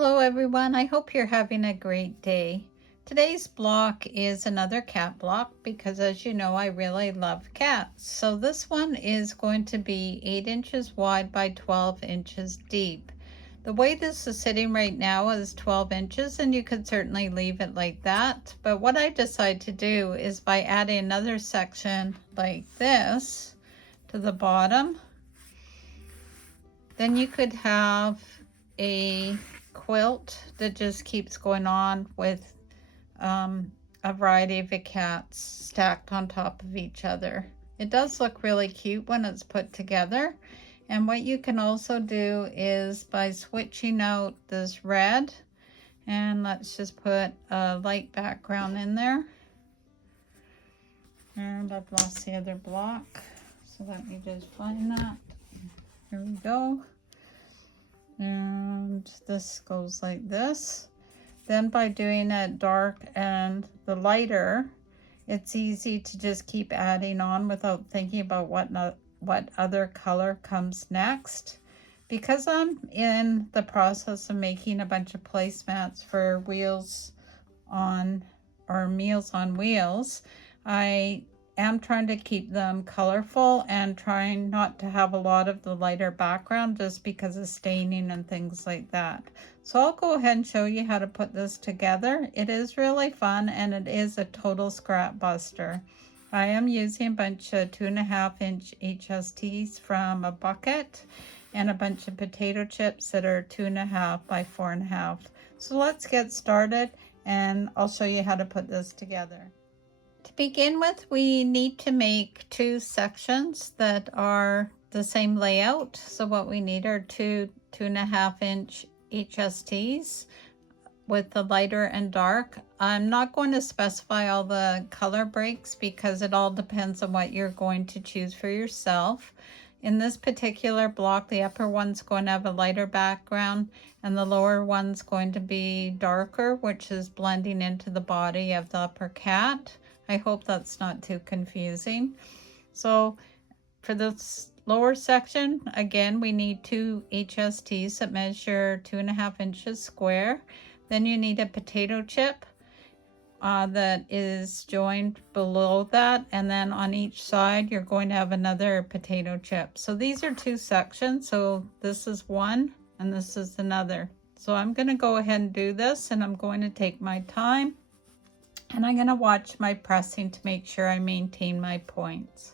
Hello everyone, I hope you're having a great day. Today's block is another cat block because as you know I really love cats. So this one is going to be 8 inches wide by 12 inches deep. The way this is sitting right now is 12 inches and you could certainly leave it like that. But what I decided to do is by adding another section like this to the bottom, then you could have a quilt that just keeps going on with a variety of cats stacked on top of each other. It does look really cute when it's put together. And what you can also do is by switching out this red, and let's just put a light background in there. And I've lost the other block, so let me just find that. Here we go. And this goes like this. Then by doing it dark and the lighter, it's easy to just keep adding on without thinking about what other color comes next. Because I'm in the process of making a bunch of placemats for Wheels on, or Meals on Wheels, I am trying to keep them colorful and trying not to have a lot of the lighter background just because of staining and things like that. So I'll go ahead and show you how to put this together. It is really fun and it is a total scrap buster. I am using a bunch of 2.5-inch HSTs from a bucket and a bunch of potato chips that are 2.5 by 4.5. So let's get started and I'll show you how to put this together. To begin with, we need to make 2 sections that are the same layout. So what we need are 2.5-inch HSTs with the lighter and dark. I'm not going to specify all the color breaks because it all depends on what you're going to choose for yourself. In this particular block, the upper one's going to have a lighter background and the lower one's going to be darker, which is blending into the body of the upper cat. I hope that's not too confusing. So for this lower section, again, we need 2 HSTs that measure 2.5 inches square. Then you need a potato chip that is joined below that. And then on each side, you're going to have another potato chip. So these are 2 sections. So this is one and this is another. So I'm going to go ahead and do this and I'm going to take my time. And I'm going to watch my pressing to make sure I maintain my points.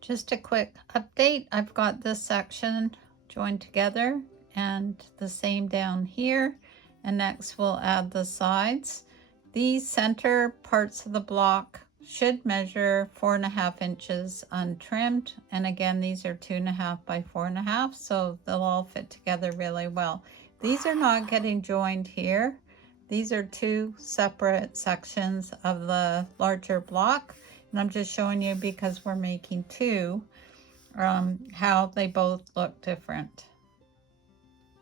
Just a quick update. I've got this section joined together and the same down here. And next we'll add the sides. These center parts of the block should measure 4.5 inches untrimmed. And again, these are 2.5 by 4.5, so they'll all fit together really well. These are not getting joined here. These are 2 separate sections of the larger block. And I'm just showing you because we're making 2, how they both look different.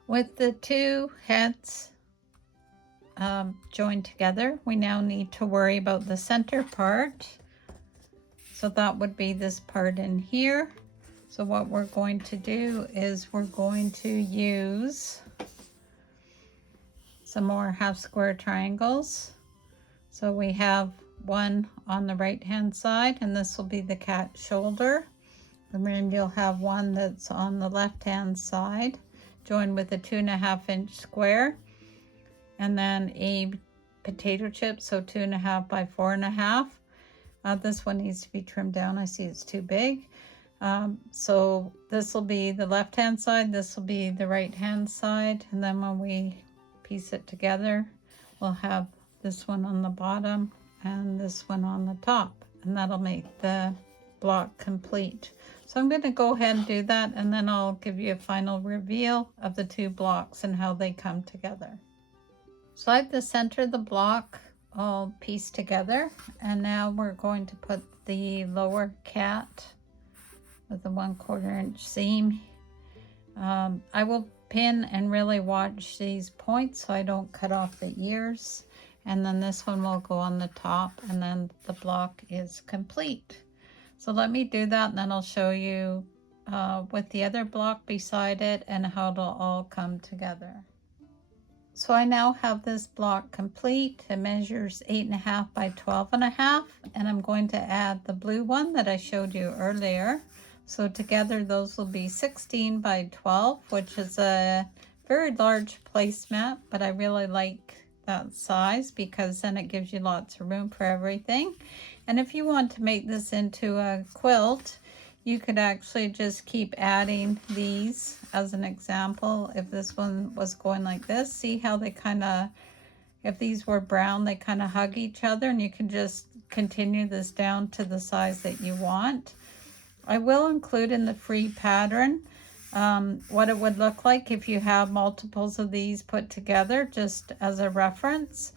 With the 2 heads joined together, we now need to worry about the center part. So that would be this part in here. So what we're going to do is we're going to use some more half square triangles. So we have one on the right hand side and this will be the cat shoulder. And then you'll have one that's on the left hand side joined with a 2.5-inch square. And then a potato chip, so 2.5 by 4.5. This one needs to be trimmed down. I see it's too big. So this will be the left hand side, this will be the right hand side. And then when we piece it together, we'll have this one on the bottom and this one on the top, and that'll make the block complete. So I'm going to go ahead and do that, and then I'll give you a final reveal of the 2 blocks and how they come together. So I have the center of the block all pieced together, and now we're going to put the lower cat with the 1/4 inch seam. I will pin and really watch these points so I don't cut off the ears. And then this one will go on the top and then the block is complete. So let me do that and then I'll show you with the other block beside it and how it'll all come together. So I now have this block complete. It measures 8.5 by 12.5, and I'm going to add the blue one that I showed you earlier. So together those will be 16 by 12, which is a very large placemat, but I really like that size because then it gives you lots of room for everything. And if you want to make this into a quilt, you could actually just keep adding these as an example. If this one was going like this, see how they kind of, if these were brown, they kind of hug each other, and you can just continue this down to the size that you want. I will include in the free pattern what it would look like if you have multiples of these put together, just as a reference.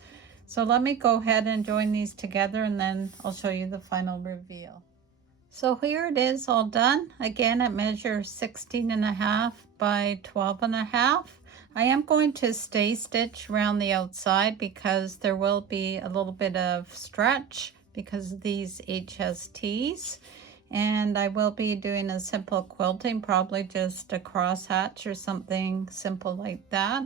So let me go ahead and join these together, and then I'll show you the final reveal. So here it is all done. Again, it measures 16.5 by 12.5. I am going to stay stitch around the outside because there will be a little bit of stretch because of these HSTs. And I will be doing a simple quilting, probably just a crosshatch or something simple like that.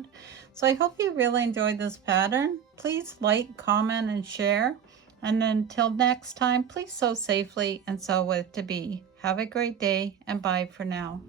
So I hope you really enjoyed this pattern. Please like, comment, and share. And until next time, please sew safely and sew with Debee. Have a great day, and bye for now.